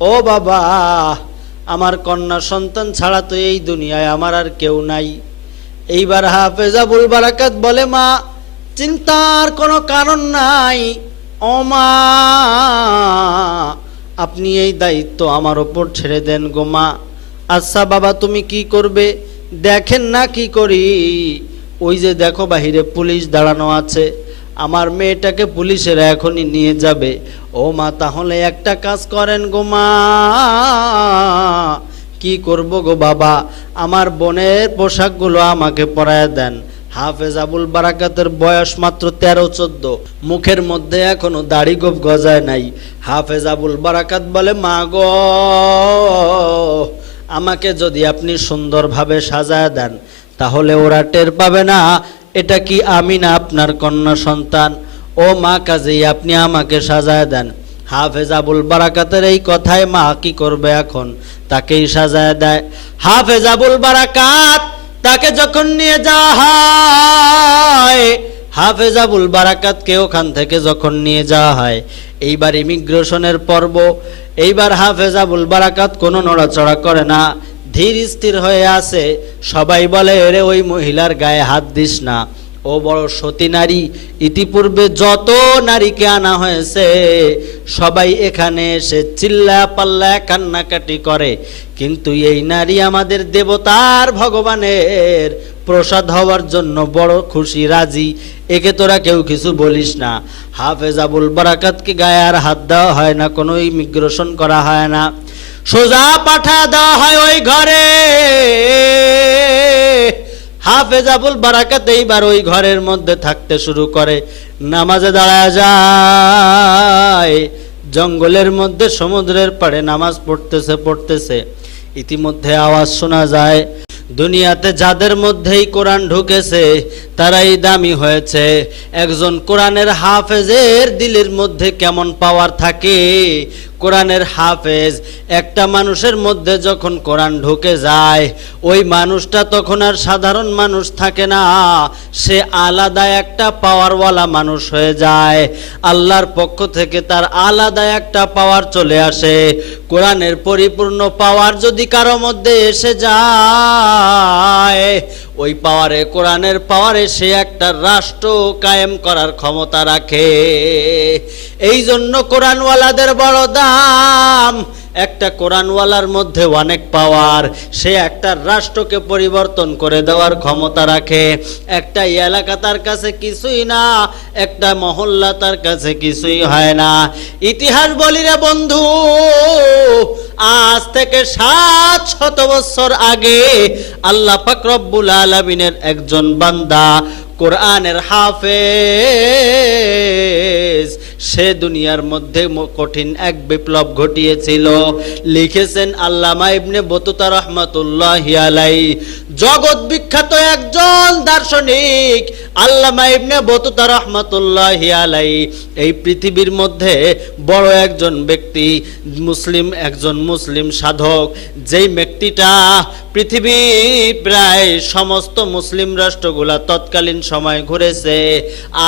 ও বাবা, আমার কন্যা সন্তান ছাড়া তো এই দুনিয়ায় আমার আর কেউ নাই। এইবার হাফেজাবুল বারাকাত বলে, মা, চিন্তার কোনো কারণ নাই। ও মা, আপনি এই দায়িত্ব আমার ওপর ছেড়ে দেন গো মা। আচ্ছা বাবা, তুমি কি করবে? দেখেন না কি করি। ওই যে দেখো বাহিরে পুলিশ দাঁড়ানো আছে। আমার মেয়েটাকে পুলিশেরা এখনই নিয়ে যাবে। ও মা, তাহলে একটা কাজ করেন গো মা। কি করব গো বাবা? আমার বোনের পোশাকগুলো আমাকে পরায় দেন। হাফেজ আবুল বারাকাতের বয়স মাত্র তেরো চোদ্দ। মুখের মধ্যে এখনও দাড়ি গোপ গজায় নাই। হাফেজ আবুল বারাকাত বলে, মা গো, আমাকে যদি আপনি সুন্দরভাবে সাজায় দেন, তাহলে ওরা টের পাবে না। এটা কি আমি না আপনার কন্যা সন্তান? ও মা কাজেই আপনি আমাকে সাজায় দেন। হাফেজ আবুল বারাকাতের এই কথায় মা কি করবে এখন? তাকেই সাজায় দেয়। হাফেজ আবুল বারাকাত, তাকে যখন নিয়ে যাওয়া হয়, হাফেজ আবুল বারাকাতকে ওখান থেকে যখন নিয়ে যাওয়া হয়, এইবার ইমিগ্রেশনের পর্ব। এইবার হাফেজ আবুল বারাকাত কোনো নড়াচড়া করে না। ধীর স্থির হয়ে আছে। সবাই বলে এরে ওই মহিলার গায়ে হাত দিস না। ও বড় সতী নারী। ইতিপূর্বে যত নারীকে আনা হয়েছে, সবাই এখানে এসে চিল্লা পাল্লা কান্নাকাটি করে। কিন্তু এই নারী আমাদের দেবতার ভগবানের প্রসাদ হওয়ার জন্য বড় খুশি, রাজি। একে তোরা কেউ কিছু বলিস না। হাফেজ আবুল বারাকাতকে গায়ে আর হাত দেওয়া হয় না কোনো ইমিগ্রেশন করা হয় না। সোজা পাঠা দেওয়া হয় ওই ঘরে। হাফেজ আবুল বারাকাত এইবার ওই ঘরের মধ্যে থাকতে শুরু করে। নামাজে দাঁড়ায় যায়। জঙ্গলের মধ্যে সমুদ্রের পাড়ে নামাজ পড়তেছে পড়তেছে। ইতিমধ্যে আওয়াজ শোনা যায়, দুনিয়াতে যাদের মধ্যেই কোরআন ঢুকেছে, তারাই দামি হয়েছে। একজন কোরআনের হাফেজের দিলের মধ্যে কেমন পাওয়ার থাকে? কোরআনের হাফেজ, একটা মানুষের মধ্যে যখন কোরআন ঢুকে যায়, ওই মানুষটা তখন আর সাধারণ মানুষ থাকে না, সে আলাদা একটা পাওয়ারওয়ালা মানুষ হয়ে যায়। আল্লাহর পক্ষ থেকে তার আলাদা একটা পাওয়ার চলে আসে। কোরআনের পরিপূর্ণ পাওয়ার যদি কারও মধ্যে এসে যায় ওই পাওয়ারে, কোরআনের পাওয়ারে সে একটা রাষ্ট্র কায়েম করার ক্ষমতা রাখে। এই জন্য কোরআনওয়ালাদের বড় দাম একটা কোরআনওয়ালার মধ্যে অনেক পাওয়ার সে একটা রাষ্ট্রকে পরিবর্তন করে দেওয়ার ক্ষমতা রাখে। একটা এলাকা তার কাছে কিছুই না, একটা মহল্লা তার কাছে কিছুই হয় না। ইতিহাস বলি রে বন্ধু, আজ থেকে সাত শত বছর আগে আল্লাহ পাক রব্বুল আলমিনের একজন বান্দা, কোরআনের হাফেজ সে দুনিয়ার মধ্যে কঠিন এক বিপ্লব ঘটিয়েছিল। লিখেছেন আল্লামা ইবনে বতুতা রহমতুল্লাহ জগৎ বিখ্যাত একজন দার্শনিক আল্লামা ইবনে বতুতা রহমাতুল্লাহ আলাই এই পৃথিবীর মধ্যে বড় একজন ব্যক্তি, মুসলিম, একজন মুসলিম সাধক। যেই ব্যক্তিটা পৃথিবী প্রায় সমস্ত মুসলিম রাষ্ট্রগুলা তৎকালীন সময় ঘুরেছে,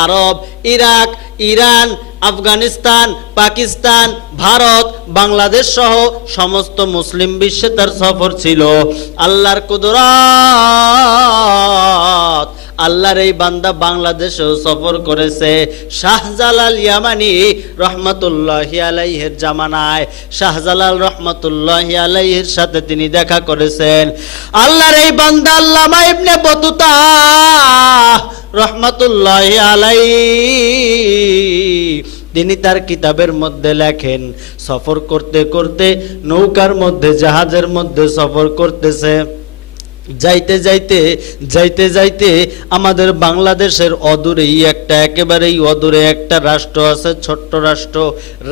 Arab, Iraq, Iran, Afghanistan, Pakistan, Bharat, Bangladesh সহ সমস্ত মুসলিম বিশ্বে তার সফর ছিল। আল্লাহর আল্লাহর এই বান্দা বাংলাদেশেও সফর করেছে শাহজালাল ইয়ামানি রহমতুল্লাহ আলাইহের জামানায়। শাহজালাল রহমতুল্লাহ আলাইহের সাথে তিনি দেখা করেছেন। আল্লাহর এই বান্দা আল্লামা ইবনে বতুতা রহমতুল্লাহ আলাই তিনি তার কিতাবের মধ্যে লেখেন, সফর করতে করতে নৌকার মধ্যে, জাহাজের মধ্যে সফর করতেছে। যাইতে যাইতে যাইতে যাইতে আমাদের বাংলাদেশের অদূরেই একটা, একেবারেই অদূরে একটা রাষ্ট্র আছে, ছোট্ট রাষ্ট্র।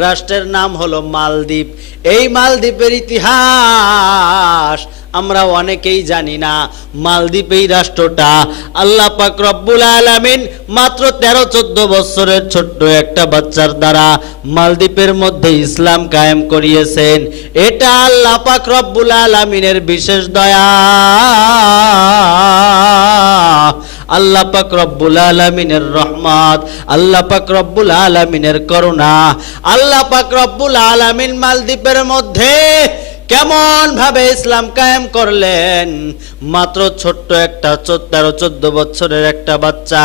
রাষ্ট্রের নাম হলো মালদ্বীপ। এই মালদ্বীপের ইতিহাস আমরা অনেকেই জানি না, মালদ্বীপ এই রাষ্ট্রটা। আল্লাহ পাক রব্বুল আলামিন মাত্র তেরো চোদ্দ বছরের ছোট্ট একটা বাচ্চার দ্বারা মালদ্বীপের মধ্যে ইসলাম কায়েম করিয়েছেন। এটা আল্লাহ পাক রব্বুল আলামিনের বিশেষ দয়া। আল্লাহ পাক রব্বুল আলমিনের রহমত, আল্লাহ পাক রব্বুল আলমিনের করুণা, আল্লাহ পাক রব্বুল আলমিন মালদ্বীপের মধ্যে কেমন ভাবে ইসলাম কায়েম করলেন? মাত্র ছোট্ট একটা তেরো চোদ্দ বছরের একটা বাচ্চা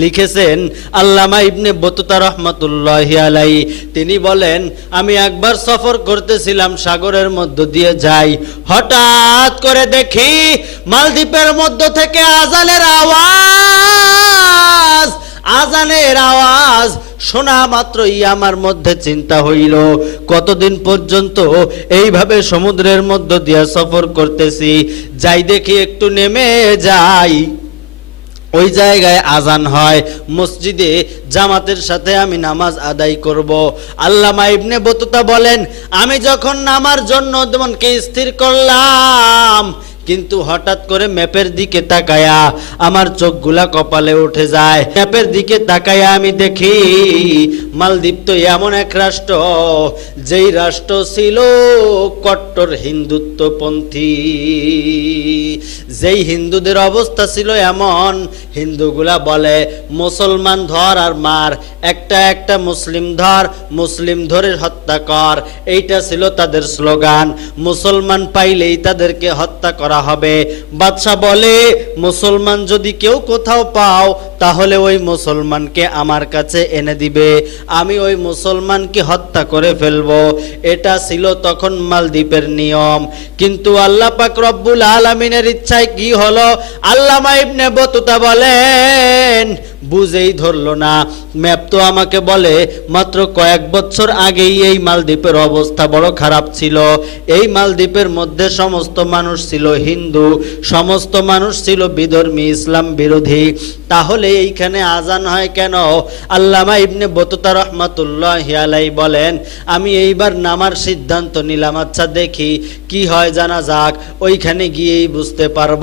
লিখেছেন আল্লামা ইবনে বতুতা রহমতুল্লাহ আলাই। তিনি বলেন, আমি একবার সফর করতেছিলাম সাগরের মধ্য দিয়ে যাই। হঠাৎ করে দেখি মালদ্বীপের মধ্য থেকে আজালের আওয়াজ আজানের আওয়াজ শোনা মাত্রই আমার মধ্যে চিন্তা হইল। কতদিন পর্যন্ত এইভাবে সমুদ্রের মধ্য দিয়ে সফর করতেছি, যাই দেখি একটু নেমে যাই। ওই জায়গায় আজান হয়, মসজিদে জামাতের সাথে আমি নামাজ আদায় করব। আল্লামা ইবনে বতুতা বলেন, আমি যখন নামার জন্য মনকে স্থির করলাম কিন্তু হঠাৎ করে ম্যাপের দিকে তাকায়া আমার চোখগুলা কপালে উঠে যায়। ম্যাপের দিকে তাকায়া আমি দেখি, মালদ্বীপ তো এমন এক রাষ্ট্র, যেই রাষ্ট্র ছিল কট্টর হিন্দুত্বপন্থী। যেই হিন্দুদের অবস্থা ছিল এমন, হিন্দুগুলা বলে, মুসলমান ধর আর মার, একটা একটা মুসলিম ধর, মুসলিম ধরে হত্যা কর। এইটা ছিল তাদের স্লোগান। মুসলমান পাইলেই তাদেরকে হত্যা করা হবে। বাদশাহ বলে, মুসলমান যদি কেউ কোথাও পাও তাহলে ওই মুসলমানকে আমার কাছে এনে দিবে। আমি ওই মুসলমানকে হত্যা করে ফেলব। এটা ছিল তখন মালদ্বীপের নিয়ম। কিন্তু আল্লাহ পাক রব্বুল আলমিনের ইচ্ছায় কি হলো? আল্লামা ইবনে বতুতা বলেন বুঝেই ধরলো না। ম্যাপ তো আমাকে বলে, মাত্র কয়েক বছর আগেই এই মালদ্বীপের অবস্থা বড় খারাপ ছিল। এই মালদ্বীপের মধ্যে সমস্ত মানুষ ছিল হিন্দু, সমস্ত মানুষ ছিল বিধর্মী, ইসলাম বিরোধী। তাহলে এইখানে আজান হয় কেন? আল্লামা ইবনে বতুতা রহমাতুল্লাহ আলাই বলেন, আমি এইবার নামার সিদ্ধান্ত নিলাম। আচ্ছা দেখি কি হয়, জানা যাক। ওইখানে গিয়েই বুঝতে পারব।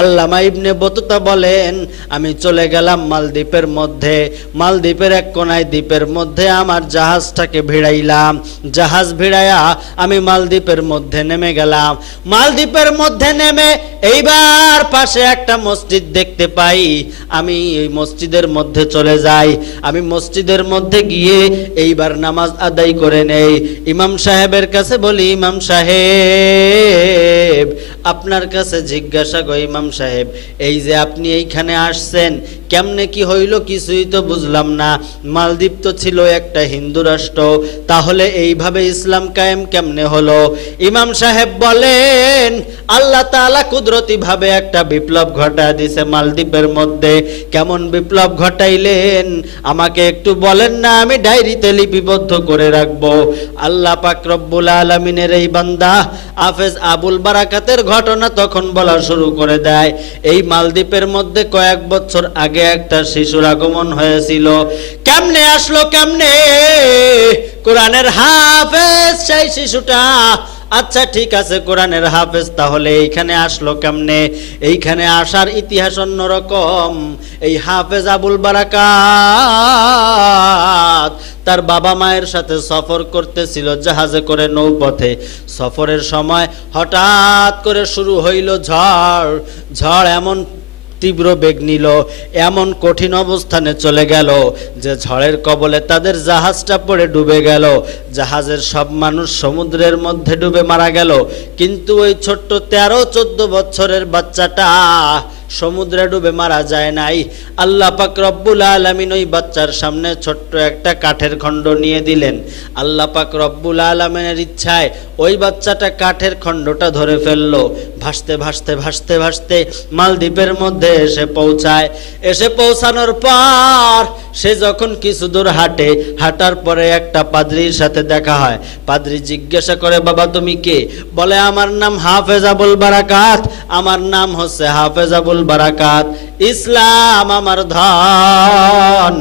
আল্লামা ইবনে বতুতা বলেন, আমি চলে গেলাম মালদ্বীপের মধ্যে, মালদ্বীপের এক কোনায় দ্বীপের মধ্যে আমার জাহাজটাকে ভিড়াইলাম। জাহাজ ভিড়াইয়া আমি মালদ্বীপের মধ্যে নেমে গেলাম। মালদ্বীপের মধ্যে নেমে এইবার পাশে একটা মসজিদ দেখতে পাই। আমি এই মসজিদের মধ্যে চলে যাই। আমি মসজিদের মধ্যে গিয়ে এইবার নামাজ আদায় করে নেই। ইমাম সাহেবের কাছে বলি, ইমাম সাহেব, আপনার কাছে জিজ্ঞাসা গো ইমাম সাহেব, এই যে আপনি এইখানে আসছেন, কেমনে কি হইল কিছুই তো বুঝলাম না। মালদ্বীপ তো ছিল একটা হিন্দু রাষ্ট্র। তাহলে এইভাবে ইসলাম কায়েম কেমনে হলো? ইমাম সাহেব বলেন, আল্লাহ তাআলা কুদরতি ভাবে একটা বিপ্লব ঘটা দিছে মালদ্বীপের মধ্যে। কেমন বিপ্লব ঘটাইলেন? আমাকে একটু বলেন না, আমি ডায়েরিতে লিপিবদ্ধ করে রাখব। আল্লাহ পাক রব্বুল আলমিনের এই বান্দা আফেজ আবুল বারাকাতের ঘটনা তখন বলা শুরু করে দেয়। এই মালদ্বীপের মধ্যে কয়েক বছর আগে একটা শিশুর আগমন হয়েছিল। কেমনে আসলো, কেমনে? কোরআনের হাফেজ, সেই শিশুটা। আচ্ছা ঠিক আছে, কোরআনের হাফেজ, তাহলে এইখানে আসলো কেমনে? এইখানে আসার ইতিহাস অন্যরকম। এই হাফেজ আবুল বারাকাত তার বাবা মায়ের সাথে সফর করতেছিল জাহাজে করে নৌপথে। সফরের সময় হঠাৎ করে শুরু হইল ঝড়। ঝড় এমন তীব্র বেগ নিল, এমন কঠিন অবস্থানে চলে গেল যে ঝড়ের কবলে তাদের জাহাজটা পড়ে ডুবে গেল। জাহাজের সব মানুষ সমুদ্রের মধ্যে ডুবে মারা গেল। কিন্তু ওই ছোট্ট তেরো চোদ্দ বছরের বাচ্চাটা সমুদ্রে ডুবে মারা যায় নাই। আল্লাহ পাক রব্বুল আলমিন ওই বাচ্চার সামনে ছোট্ট একটা কাঠের খণ্ড নিয়ে দিলেন। আল্লাহ পাক রব্বুল আলমিনের ইচ্ছায় ওই বাচ্চাটা কাঠের খণ্ডটা ধরে ফেলল। ভাসতে ভাসতে ভাসতে ভাসতে মালদ্বীপের মধ্যে এসে পৌঁছায়। এসে পৌঁছানোর পর সে যখন কিছু দূর হাঁটে, হাঁটার পরে একটা পাদ্রির সাথে দেখা হয়। পাদ্রি জিজ্ঞাসা করে, বাবা, তুমি কে? বলে, আমার নাম হাফেজ আবুল বারাকাত, আমার নাম হচ্ছে হাফেজ আবুল বারাকাত। ইসলাম আমার ধন,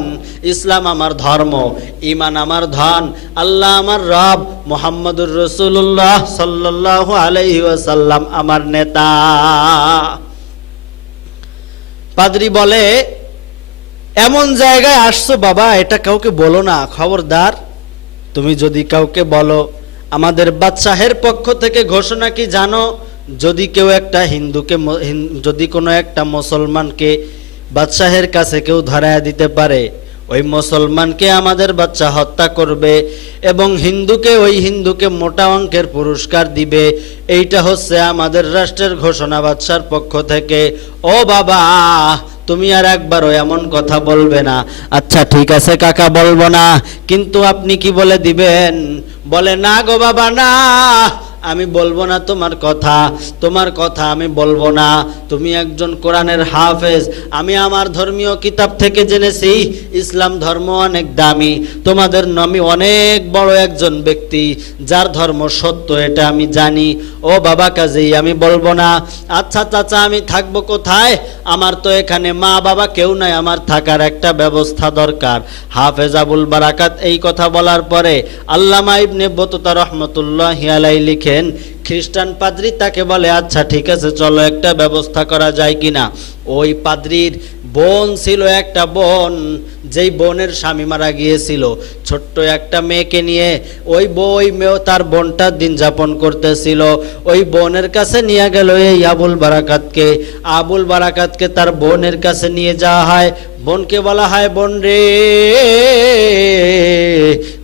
ইসলাম আমার ধর্ম ইমান আমার ধন, আল্লাহ আমার রব, মোহাম্মদুর রসুল্লাহ সাল্লাহ আলাইহি ওয়াসাল্লাম আমার নেতা। পাদ্রি বলে এমন জায়গায় আসছো, বাবা, এটা কাউকে বলো না। খবরদার, তুমি যদি কাউকে বলো, আমাদের বাদশাহের পক্ষ থেকে ঘোষণা কি জানো? যদি কেউ একটা হিন্দুকে যদি কোনো একটা মুসলমানকে বাদশাহের কাছে কেউ ধরায়া দিতে পারে, ওই মুসলমানকে আমাদের বাচ্চা হত্যা করবে এবং হিন্দুকে ওই হিন্দুকে মোটা অঙ্কের পুরস্কার দিবে। এইটা হচ্ছে আমাদের রাষ্ট্রের ঘোষণা বাদশার পক্ষ থেকে। ও বাবা তুমি আর একবারও এমন কথা বলবে না। আচ্ছা ঠিক আছে কাকা, বলব না। কিন্তু আপনি কি বলে দিবেন? বলে, না গো বাবা, না। আমি বলব না তোমার কথা তোমার কথা আমি বলব না। তুমি একজন কোরআনের হাফেজ, আমি আমার ধর্মীয় কিতাব থেকে জেনেছি, ইসলাম ধর্ম অনেক দামি। তোমাদের নমি অনেক বড় একজন ব্যক্তি, যার ধর্ম সত্য, এটা আমি জানি। ও বাবা কাজেই আমি বলব না আচ্ছা চাচা, আমি থাকব কোথায়? আমার তো এখানে মা বাবা কেউ নাই, আমার থাকার একটা ব্যবস্থা দরকার। হাফেজ আবুল বারাকাত এই কথা বলার পরে আল্লামা ইবনে বতুতা রহমতুল্লাহ আলাই লিখেন খ্রিস্টান পাদ্রী তাকে বলে আচ্ছা ঠিক আছে, চলো একটা ব্যবস্থা করা যায় কিনা? ওই পাদ্রির বোন ছিল একটা বোন, যেই বোনের স্বামী মারা গিয়েছিল। ছোট্ট একটা মেয়েকে নিয়ে ওই বই মেয়েও তার বোনটা দিন যাপন করতেছিল। ওই বোনের কাছে নিয়ে গেল এই আবুল বারাকাতকে। আবুল বারাকাতকে তার বোনের কাছে নিয়ে যাওয়া হয়। বোনকে বলা হয় বোন রে।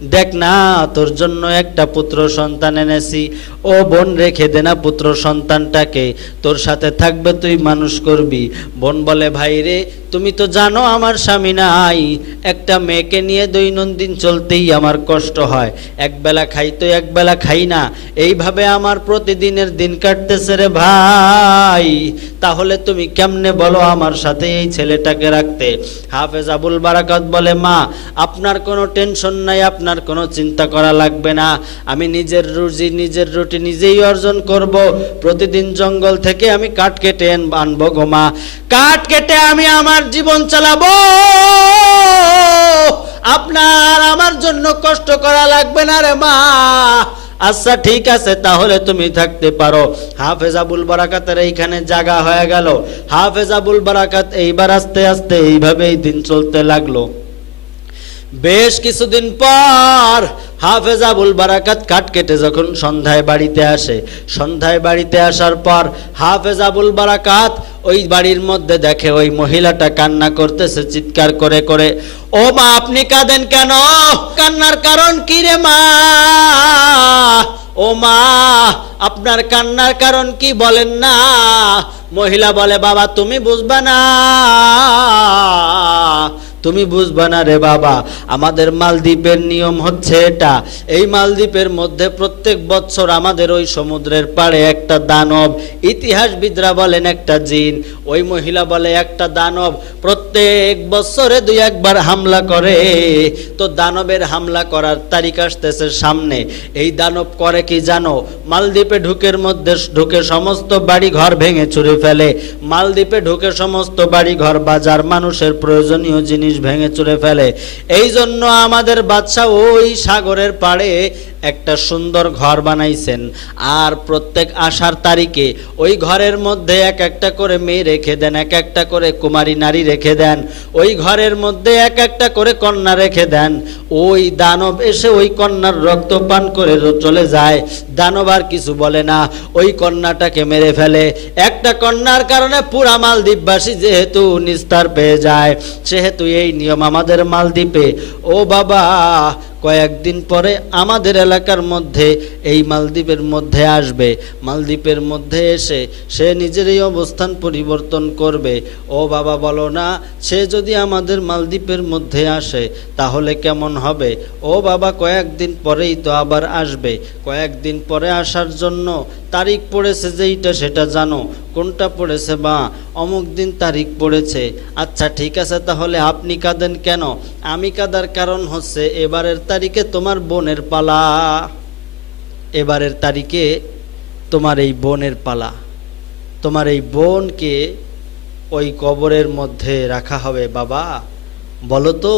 দেখ না, তোর জন্য একটা পুত্র সন্তান এনেছি। ও বোন, রেখে দে না পুত্র সন্তানটাকে। তোর সাথে থাকবে, তুই মানুষ করবি। বোন বলে, ভাই রে, তুমি তো জানো আমার স্বামী নাই। একটা মেয়েকে নিয়ে দৈনন্দিন চলতেই আমার কষ্ট হয়। একবেলা খাই তো একবেলা খাই না। এইভাবে আমার প্রতিদিনের দিন কাটতেছে রে ভাই। তাহলে তুমি কেমনে বলো আমার সাথে এই ছেলেটাকে রাখতে? হাফেজ আবুল বারাকাত বলে, মা, আপনার কোনো টেনশন নাই, আপনার কোনো চিন্তা করা লাগবে না। আমি নিজের রুজি, নিজের রুটি নিজেই অর্জন করব। প্রতিদিন জঙ্গল থেকে আমি কাঠ কেটে আন- আনব গো, মা। কাঠ কেটে আমি আমার জীবন চালাবো। আপনার আমার জন্য কষ্ট করা লাগবে না রে, মা। আচ্ছা ঠিক আছে, তাহলে তুমি থাকতে পারো। হাফেজ আবুল বারাকাতের এইখানে জায়গা হয়ে গেল। হাফেজ আবুল বারাকাত এইবার আস্তে আস্তে এইভাবেই দিন চলতে লাগল। বেশ কিছুদিন পর হাফেজ আবুল বারাকাত কাট কেটে যখন সন্ধ্যায় বাড়িতে আসে। সন্ধ্যায় বাড়িতে আসার পর হাফেজ আবুল বারাকাত ওই বাড়ির মধ্যে দেখে ওই মহিলাটা কান্না করতেছে, চিৎকার করে করে। ও মা আপনি কাঁদেন কেন? কান্নার কারণ কি রে মা? মা আপনার কান্নার কারণ কি বলেন না? মহিলা বলে বাবা তুমি বুঝবা না। তুমি বুঝবা না রে বাবা, আমাদের মালদ্বীপের নিয়ম হচ্ছে এটা। এই মালদ্বীপের মধ্যে প্রত্যেক বছর আমাদের ওই সমুদ্রের পাড়ে একটা দানব, ইতিহাসবিদরা বলেন একটা জিন, ওই মহিলা বলে একটা দানব, প্রত্যেক বছরে দুই একবার হামলা করে। তো দানবের হামলা করার তারিখ আসতেছে সামনে। এই দানব করে কি জানো? মালদ্বীপে ঢুকের মধ্যে ঢুকে সমস্ত বাড়ি ঘর ভেঙে চুরে ফেলে। মালদ্বীপে ঢুকে সমস্ত বাড়ি ঘর বাজার, মানুষের প্রয়োজনীয় জিনিস ভেঙে চুরে ফেলে। এই জন্য আমাদের বাদশা ওই সাগরের পাড়ে একটা সুন্দর ঘর বানাইছেন। আর প্রত্যেক আষাঢ় তারিখে ওই ঘরের মধ্যে এক একটা করে মেয়ে রেখে দেন, এক একটা করে কুমারী নারী রেখে দেন, ওই ঘরের মধ্যে এক একটা করে কন্যা রেখে দেন। ওই দানব এসে ওই কন্যার রক্ত পান করে চলে যায়। দানব আর কিছু বলে না। ওই কন্যাটাকে মেরে ফেলে। একটা কন্যার কারণে পুরা মালদ্বীপবাসী যেহেতু নিস্তার পেয়ে যায়, সেহেতু এই নিয়ম আমাদের মালদ্বীপে। ও বাবা কয়েকদিন পরে আমাদের এলাকার মধ্যে এই মালদ্বীপের মধ্যে আসবে। মালদ্বীপের মধ্যে এসে সে নিজের এই অবস্থান পরিবর্তন করবে। ও বাবা, বলো না, সে যদি আমাদের মালদ্বীপের মধ্যে আসে, তাহলে কেমন হবে? ও বাবা, কয়েকদিন পরেই তো আবার আসবে। কয়েকদিন পরে আসার জন্য তারিখ পড়েছে যেইটা, সেটা জানো। কোনটা পড়েছে বা অমুক দিন তারিখ পড়েছে। আচ্ছা ঠিক আছে, তাহলে আপনি কাঁদেন কেন? আমি কাদার কারণ হচ্ছে এবারের তারিখে তোমার বোনের পালা। এবারের তারিখে তোমার এই বোনের পালা। তোমার এই বোনকে ওই কবরের মধ্যে রাখা হবে, বাবা। বলো তো,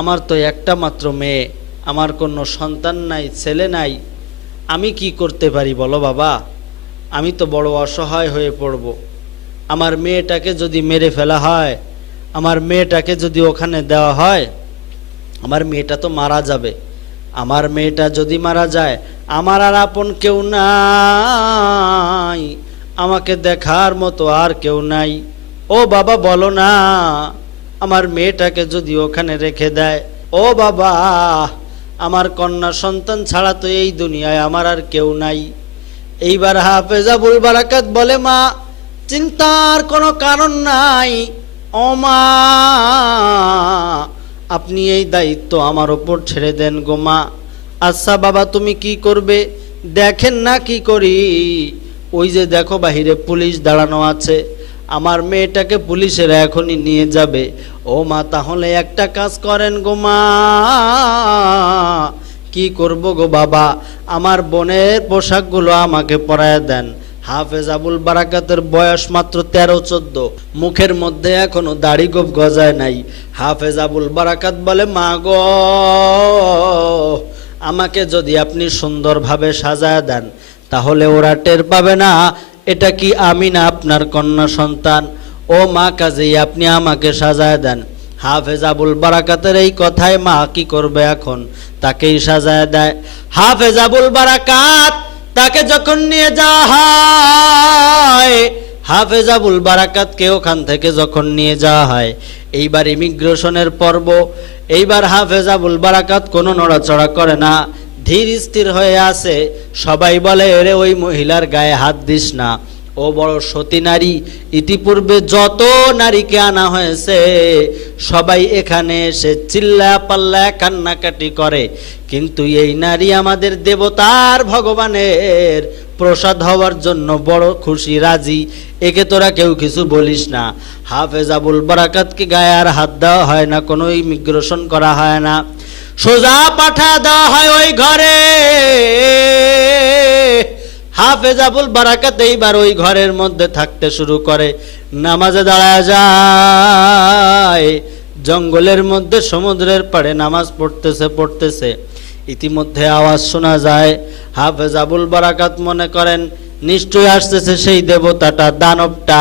আমার তো একটা মাত্র মেয়ে, আমার কোনো সন্তান নাই, ছেলে নাই। আমি কি করতে পারি বলো, বাবা? আমি তো বড় অসহায় হয়ে পড়ব। আমার মেয়েটাকে যদি মেরে ফেলা হয়, আমার মেয়েটাকে যদি ওখানে দেওয়া হয় আমার মেয়েটা তো মারা যাবে। আমার মেয়েটা যদি মারা যায়, আমার আর আপন কেউ নাই। আমাকে দেখার মতো আর কেউ নাই। ও বাবা, বলো না, আমার মেয়েটাকে যদি ওখানে রেখে দেয়, ও বাবা, আমার কন্যা সন্তান ছাড়া তো এই দুনিয়ায় আমার আর কেউ নাই। এইবার হাফেজাবুল বারাকাত বলে, মা, চিন্তার কোনো কারণ নাই। ও মা আপনি এই দায়িত্ব আমার ওপর ছেড়ে দেন গো মা। আচ্ছা বাবা, তুমি কি করবে? দেখেন না কি করি। ওই যে দেখো বাহিরে পুলিশ দাঁড়ানো আছে। আমার মেয়েটাকে পুলিশেরা এখনই নিয়ে যাবে। ও মা, তাহলে একটা কাজ করেন গো মা। কি করব গো বাবা? আমার বোনের পোশাকগুলো আমাকে পরায় দেন। হাফেজ আবুল বারাকাতের বয়স মাত্র তেরো চোদ্দ। মুখের মধ্যে এখনও দাড়ি গোপ গজায় নাই। হাফেজ আবুল বারাকাত বলে, মা গো, আমাকে যদি আপনি সুন্দরভাবে সাজায় দেন, তাহলে ওরা টের পাবে না, এটা কি আমি না আপনার কন্যা সন্তান? ও মা কাজেই আপনি আমাকে সাজায় দেন। হাফেজ আবুল বারাকাতের এই কথায় মা কি করবে এখন? তাকেই সাজায় দেয়। হাফেজ আবুল বারাকাত! তাকে যখন নিয়ে যাওয়া হয় হাফেজ আবুল বারাকাতকে ওখান থেকে যখন নিয়ে যাওয়া হয়, এইবার ইমিগ্রেশনের পর্ব, এইবার হাফেজ আবুল বারাকাত কোনো নড়াচড়া করে না, ধীর স্থির হয়ে আছে, সবাই বলে, এরে ওই মহিলার গায়ে হাত দিস না। ও বড় সতী নারী, ইতিপূর্বে যত নারীকে আনা হয়েছে, সবাই এখানে এসে চিল্লা পাল্লা কান্নাকাটি করে। কিন্তু এই নারী আমাদের দেবতার ভগবানের প্রসাদ হওয়ার জন্য বড় খুশি, রাজি। একে তোরা কেউ কিছু বলিস না। হাফেজ আবুল বারাকাতকে গায়ে আর হাত দেওয়া হয় না কোনো ইমিগ্রেশন করা হয় না। সোজা পাঠা দেওয়া হয় ওই ঘরে। হাফেজ আবুল বারাকাত এইবার ওই ঘরের মধ্যে থাকতে শুরু করে। নামাজে দাঁড়ায় যায়। জঙ্গলের মধ্যে সমুদ্রের পাড়ে নামাজ পড়তেছে পড়তেছে। ইতিমধ্যে আওয়াজ শোনা যায়, হাফেজ আবুল বারাকাত মনে করেন, নিশ্চয়ই আসতেছে সেই দেবতাটা, দানবটা।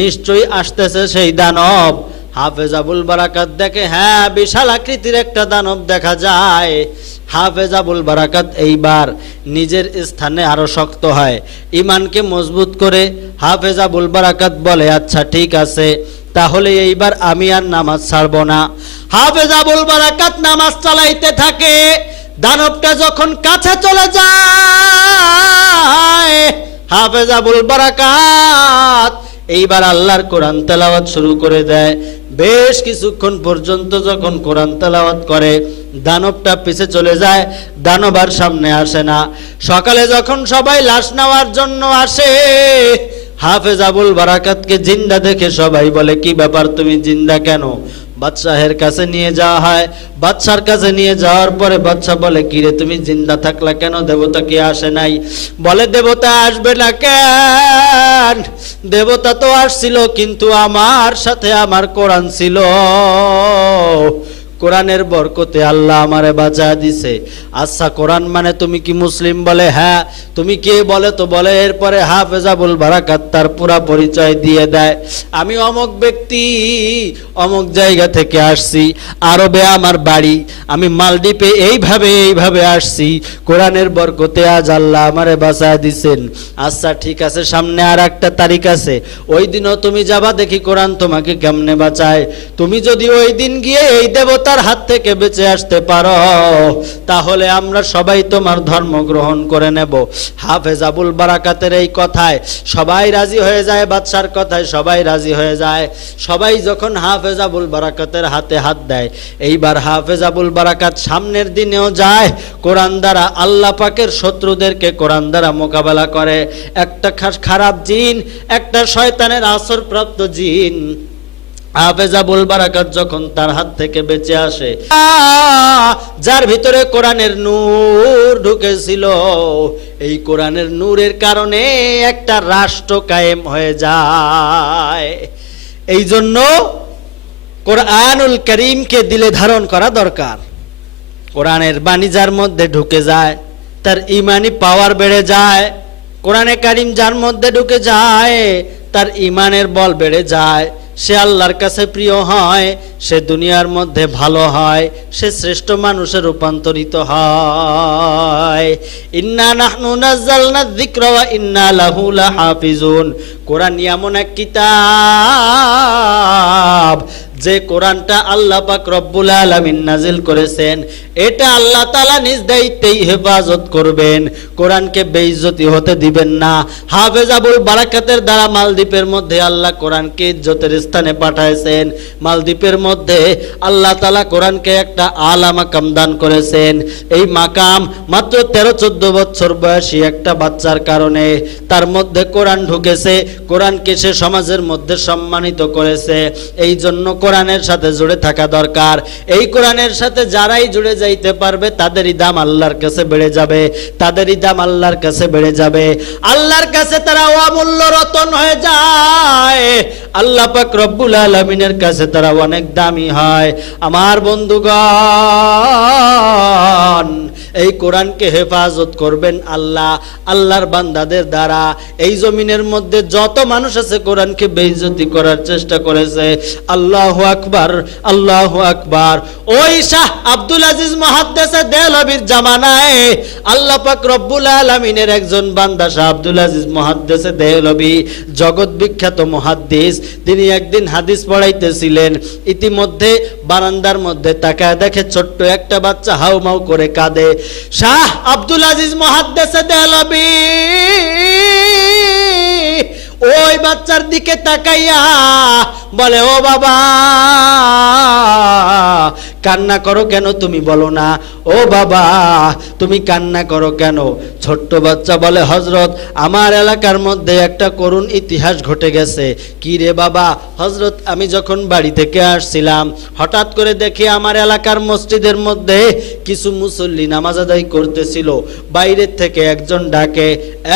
নিশ্চয়ই আসতেছে সেই দানব। হাফেজ আবুল বারাকাত দেখে হ্যাঁ বিশাল আকৃতির একটা দানব দেখা যায়। হাফেজ আবুল বারাকাত এইবার নিজের স্থানে আরও শক্ত হয়। ইমানকে মজবুত করে হাফেজ আবুল বারাকাত বলে আচ্ছা ঠিক আছে, তাহলে এইবার আমি আর নামাজ ছাড়ব না। হাফেজ আবুল বারাকাত নামাজ চালাইতে থাকে। দানবটা যখন কাছে চলে যায় হাফেজ আবুল বারাকাত এইবার আল্লাহর কোরআন তেলাওয়াত শুরু করে দেয়। বেশ কিছুক্ষণ পর্যন্ত যখন কোরআন তেলাওয়াত করে, দানবটা পিছে চলে যায়, দানব আর সামনে আসে না। সকালে যখন সবাই লাশ নেওয়ার জন্য আসে, হাফেজ আবুল বারাকাতকে জিন্দা দেখে সবাই বলে, কি ব্যাপার, তুমি জিন্দা কেন? বাদশাহের কাছে নিয়ে যাওয়া হয়। বাদশার কাছে নিয়ে যাওয়ার পরে বাদশা বলে কিরে তুমি জিন্দা থাকলে কেন? দেবতা কি আসে নাই? বলে, দেবতা আসবে না কেন? দেবতা তো আসছিল, কিন্তু আমার সাথে আমার কোরআন ছিল। কোরআনের বরকতে আল্লাহ আমারে বাঁচা দিছে। আচ্ছা কোরআন মানে তুমি কি মুসলিম বলে? হ্যাঁ তুমি কে বলে তো বলে, এরপরে হাফেজাবুল বারাকাত তার পুরা পরিচয় দিয়ে দেয়। আমি অমক ব্যক্তি, অমক জায়গা থেকে আসছি, আরবে আমার বাড়ি, আমি মালদ্বীপে এইভাবে এইভাবে আসছি। কোরআনের বরকতে আজ আল্লাহ আমারে বাঁচা দিছেন। আচ্ছা ঠিক আছে, সামনে আর একটা তারিখ আছে। ওই দিনও তুমি যাবা দেখি কোরআন তোমাকে কেমনে বাঁচায়। তুমি যদি ওই দিন গিয়ে এই দেবতার হাত থেকে বেঁচে আসতে পারো। তাহলে আমরা সবাই তোমার ধর্ম গ্রহণ করে নেব। হাফেজ আবুল বারাকাতের এই কথায় সবাই রাজি হয়ে যায়, বাদশার কথায় সবাই রাজি হয়ে যায়। সবাই যখন হাফেজ আবুল বারাকাতের হাতে হাত দেয়, এইবার হাফেজ আবুল বারাকাত সামনের দিনেও যায়, কোরআন দ্বারা আল্লাহ পাকের শত্রুদেরকে কোরআন দ্বারা মোকাবেলা করে। একটা খারাপ জিন, একটা শয়তানের আসর প্রাপ্ত জিন। হাফেজ আবুল বারাকাত যখন তার হাত থেকে বেঁচে আসে যার ভিতরে কোরআনের নূর ঢুকেছিল, এই কোরআনের নূরের কারণে একটা রাষ্ট্র কায়েম হয়ে যায়। এই জন্য কোরআনুল করিমকে দিলে ধারণ করা দরকার। কোরআনের বাণী যার মধ্যে ঢুকে যায়, তার ইমানি পাওয়ার বেড়ে যায়। কোরআনে কারিম যার মধ্যে ঢুকে যায় তার ইমানের বল বেড়ে যায়। সে আল্লাহর কাছে প্রিয় হয়, সে দুনিয়ার মধ্যে ভালো হয়, সে শ্রেষ্ঠ মানুষে রূপান্তরিত হয়। ইন্না নাহনু নাজ্জালনা যিকরা ওয়া ইন্না লাহু লাহাফিজুন। কোরআন এমন এক কিতাব যে কোরআনটা আল্লাহ পাক রব্বুল আলামিন নাজিল করেছেন, এটা আল্লাহ তাআলা নিজ দায়িত্বেই হেফাজত করবেন। কোরআনকে বেইজ্জতি হতে দিবেন না। হাফেজ আবুল বারাকাতের দ্বারা মালদ্বীপের মধ্যে আল্লাহ কোরআনকে ইজ্জতের স্থানে পাঠাইছেন। মালদ্বীপের মধ্যে আল্লাহ তাআলা কোরআনকে একটা আলা মাকাম দান করেছেন। এই মাকাম মাত্র তেরো চোদ্দ বছর বয়সী একটা বাচ্চার কারণে তার মধ্যে কোরআন ঢুকেছে। কোরআনকে সে সমাজের মধ্যে সম্মানিত করেছে। এই জন্য কোরআনের সাথে জুড়ে থাকা দরকার। এই কোরআনের সাথে যারাই জুড়ে যাইতে পারবে, তাদেরই দাম আল্লাহর কাছে বেড়ে যাবে, তাদেরই দাম আল্লাহর কাছে বেড়ে যাবে। আল্লাহর কাছে তারা অমূল্য রতন হয়ে যায়। আল্লাহ পাক রব্বুল আলমিনের কাছে তারা অনেক দামি হয়। আমার বন্ধুগণ, এই কোরআনকে হেফাজত করবেন আল্লাহ, আল্লাহর বান্দাদের দ্বারা। এই জমিনের মধ্যে যত মানুষ আছে কোরআনকে বেইজ্জতি করার চেষ্টা করেছে, আল্লাহ আকবার, আল্লাহ আকবার। ওই শাহ আব্দুল আজিজ মহাদ্দেশে দেহলবির জামানায় আল্লাহ পাক রব্বুল আলমিনের একজন বান্দা শাহ আব্দুল আজিজ মহাদ্দেশে দেহলবি, জগৎ বিখ্যাত মহাদ্দিস তিনি একদিন হাদিস পড়াইতেছিলেন। ইতিমধ্যে বারান্দার মধ্যে তাকায় দেখে ছোট্ট একটা বাচ্চা হাউমাউ করে কাঁদে। শাহ আব্দুল আজিজ মহাদ্দেশে দেহলবি ওই বাচ্চার দিকে তাকাইয়া বলে, ও বাবা, কান্না করো কেন তুমি বলো না? ও বাবা, তুমি কান্না করো কেন? ছোট্ট বাচ্চা বলে হজরত আমার এলাকার মধ্যে একটা করুণ ইতিহাস ঘটে গেছে। কি রে বাবা হজরত আমি যখন বাড়ি থেকে আসছিলাম, হঠাৎ করে দেখি আমার এলাকার মসজিদের মধ্যে কিছু মুসল্লি নামাজ আদায় করতেছিল। বাইরের থেকে একজন ডাকে,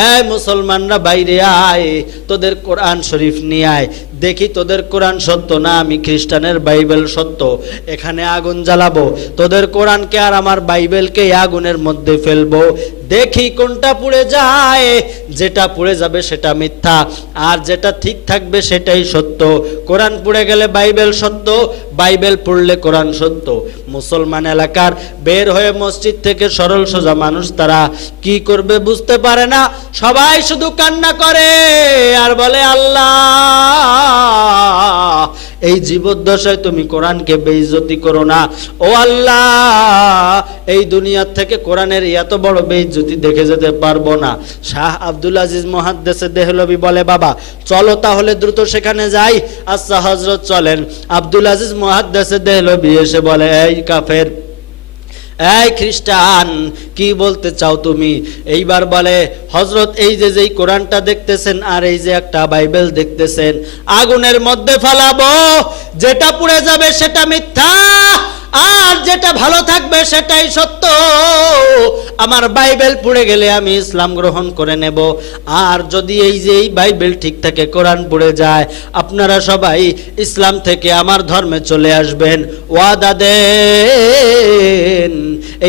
এ মুসলমানরা বাইরে আয় তোদের কোরআন শরীফ নিয়ে আয়। দেখি তোদের কোরআন সত্য না আমি খ্রিস্টানের বাইবেল সত্য। এখানে আগুন জ্বালাবো। তোদের কোরআনকে আর আমার বাইবেলকে আগুনের মধ্যে ফেলব। দেখি কোনটা পুড়ে যায়, যেটা পুড়ে যাবে সেটা মিথ্যা, আর যেটা ঠিক থাকবে সেটাই সত্য। কোরআন পুড়ে গেলে বাইবেল সত্য, বাইবেল পড়লে কোরআন সত্য। মুসলমান এলাকার বের হয়ে মসজিদ থেকে সরল সোজা মানুষ তারা কি করবে বুঝতে পারে না। সবাই শুধু কান্না করে আর বলে, আল্লাহ! এই জীবদ্দশায় তুমি কোরআনকে বেইজ্জতি করো না। ও আল্লাহ, এই দুনিয়ার থেকে কোরআনের এত বড় বেইজ্জতি দেখে যেতে পারব না। শাহ আব্দুল আজিজ মহাদ্দেশে দেহলবি বলে, বাবা, চলো তাহলে দ্রুত সেখানে যাই। আচ্ছা হজরত চলেন। আব্দুল আজিজ মহাদ্দেশে দেহলবি এসে বলে, এই কাফের এই খ্রিস্টান, কি বলতে চাও তুমি? এইবার বলে হজরত এই যে যেই কোরআনটা দেখতেছেন আর এই যে একটা বাইবেল দেখতেছেন, আগুনের মধ্যে ফালাবো, যেটা পুড়ে যাবে সেটা মিথ্যা। আর যেটা ভালো থাকবে সেটাই সত্য। আমার বাইবেল পুড়ে গেলে আমি ইসলাম গ্রহণ করে নেব। আর যদি এই যে এই বাইবেল ঠিক থাকে, কোরআন পুড়ে যায়, আপনারা সবাই ইসলাম থেকে আমার ধর্মে চলে আসবেন। ওয়াদা দেন।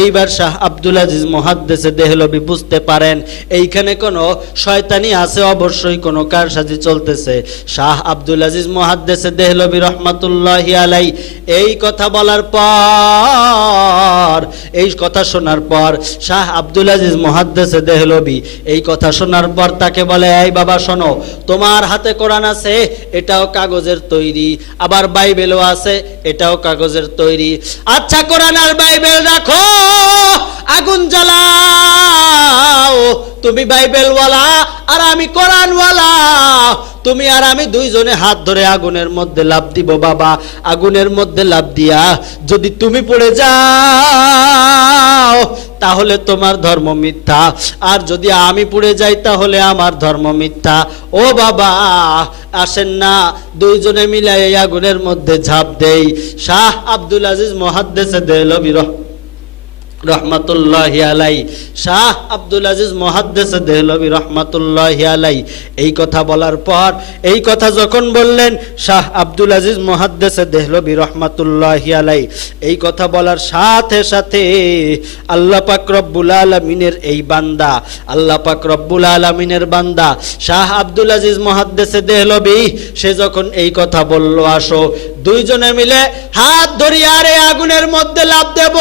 এইবার শাহ আব্দুল আজিজ মহাদ্দেশে দেহলবি বুঝতে পারেন, এইখানে কোনো শয়তানি আছে, অবশ্যই কোনো কারসাজি চলতেছে। শাহ আব্দুল আজিজ মহাদ্দেশে দেহলবি রহমাতুল্লাহি আলাই এই কথা বলার পর এই কথা শোনার পর শাহ আব্দুল আজিজ মহাদ্দেশে দেহলবি এই কথা শোনার পর তাকে বলে, এই বাবা, শোনো, তোমার হাতে কোরআন আছে, এটাও কাগজের তৈরি। আবার বাইবেলও আছে, এটাও কাগজের তৈরি। আচ্ছা কোরআন আর বাইবেল রাখো, আগুন জ্বালাও। তুমি বাইবেলওয়ালা আর আমি কোরআনওয়ালা। তুমি আর আমি দুইজনে হাত ধরে আগুনের মধ্যে লাভ দিব, বাবা। আগুনের মধ্যে লাভ দিয়া যদি তুমি পড়ে যাও, তাহলে তোমার ধর্ম মিথ্যা। আর যদি আমি পড়ে যাই, তাহলে আমার ধর্ম মিথ্যা। ও বাবা, আসেন না, দুইজনে মিলাই এই আগুনের মধ্যে ঝাঁপ দেই। শাহ আব্দুল আজিজ মহাদ্দেশে দেলবি রহ রহমাতুল্লাহ আলাই শাহ আব্দুল আজিজ মহাদ্দেস দেহলবি রহমাতুল্লাহ আলাই এই কথা বলার পর, এই কথা যখন বললেন, শাহ আব্দুল আজিজ মহাদ্দেস দেহলবি রহমাতুল্লাহ আলাই এই কথা বলার সাথে সাথে আল্লাহ পাক রব্বুল আলমিনের এই বান্দা, আল্লাহ পাক রব্বুল আলমিনের বান্দা, শাহ আব্দুল আজিজ মহাদ্দেসে দেহলবি সে যখন এই কথা বলল, আসো। দুইজনে মিলে হাত ধরিয়া আরে আগুনের মধ্যে লাভ দেব।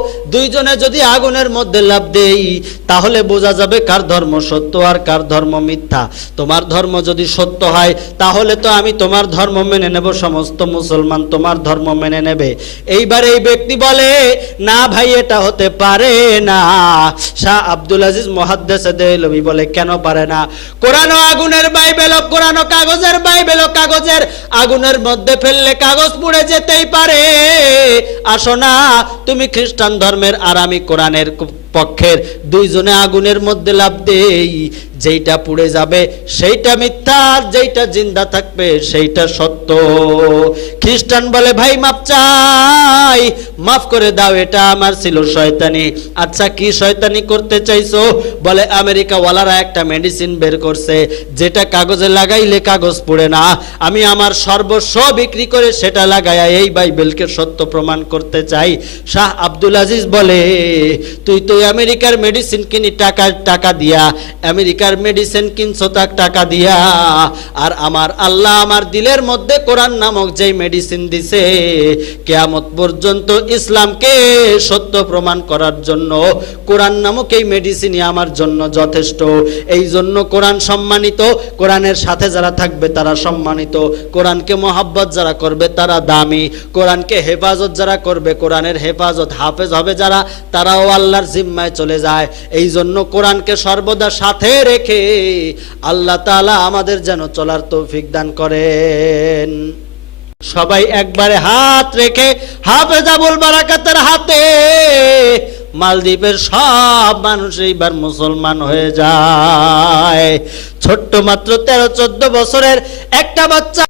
falou দুইজনে যদি আগুনের মধ্যে লাভ দেই, তাহলে বোঝা যাবে কার ধর্ম সত্য আর কার ধর্ম মিথ্যা। তোমার ধর্ম যদি সত্য হয়, তাহলে তো আমি তোমার ধর্ম মেনে নেব, সমস্ত মুসলমান তোমার ধর্ম মেনে নেবে। এইবার এই ব্যক্তি বলে, না ভাই, এটা হতে পারে না। শাহ আব্দুল আজিজ মহাদ্দেসে দেলবি বলে, কেন পারে না? কোরআন আগুনের বাইবেল কোরআন কাগজের বাইবেল, কাগজের আগুনের মধ্যে ফেললে কাগজ পুড়ে যেতেই পারে। আসো না, তুমি খ্রিস্টান ধর্মের আর আমি কোরআনের পক্ষের দুইজনে আগুনের মধ্যে লাভ দেই। যেইটা পুড়ে যাবে, সেইটা মিথ্যা, আর যেইটা জিন্দা থাকবে, সেইটা সত্য। খ্রিস্টান বলে, ভাই, মাপ চাই, মাফ করে দাও, এটা আমার ছিল শয়তানি। আচ্ছা কি শয়তানি করতে চাইছো? বলে আমেরিকা ওয়ালারা একটা মেডিসিন বের করছে, যেটা কাগজে লাগাইলে কাগজ পড়ে না। আমি আমার সর্বস্ব বিক্রি করে সেটা লাগাইয়া এই বাইবেলকে সত্য প্রমাণ করতে চাই। শাহ আব্দুল আজিজ বলে, তুই তো আমেরিকার মেডিসিন কিনি টাকা টাকা দিয়া আমেরিকার মেডিসিন কিনছো তাক টাকা দিয়া। আর আমার আল্লাহ আমার দিলের মধ্যে কোরআন নামক যেই মেডিসিন দিছে, কেয়ামত পর্যন্ত ইসলামকে সত্য প্রমাণ করার জন্য কোরআন নামক এই মেডিসিনই আমার জন্য যথেষ্ট। এই জন্য কোরআন সম্মানিত, কোরআনের সাথে যারা থাকবে তারা সম্মানিত। কোরআনকে মহাব্বত যারা করবে তারা দামি। কোরআনকে হেফাজত যারা করবে, কোরআনের হেফাজত হাফেজ হবে যারা, তারাও আল্লাহর জিম্মায় চলে যায়। এই জন্য কোরআনকে সর্বদা সাথে রেখে আল্লাহ তালা আমাদের যেন চলার তৌফিক দান করেন। সবাই একবারে হাত রেখে হাফেজাবুল বারাকাতের হাতে মালদ্বীপের সব মানুষ এইবার মুসলমান হয়ে যায়। ছোট্ট মাত্র তেরো চোদ্দ বছরের একটা বাচ্চা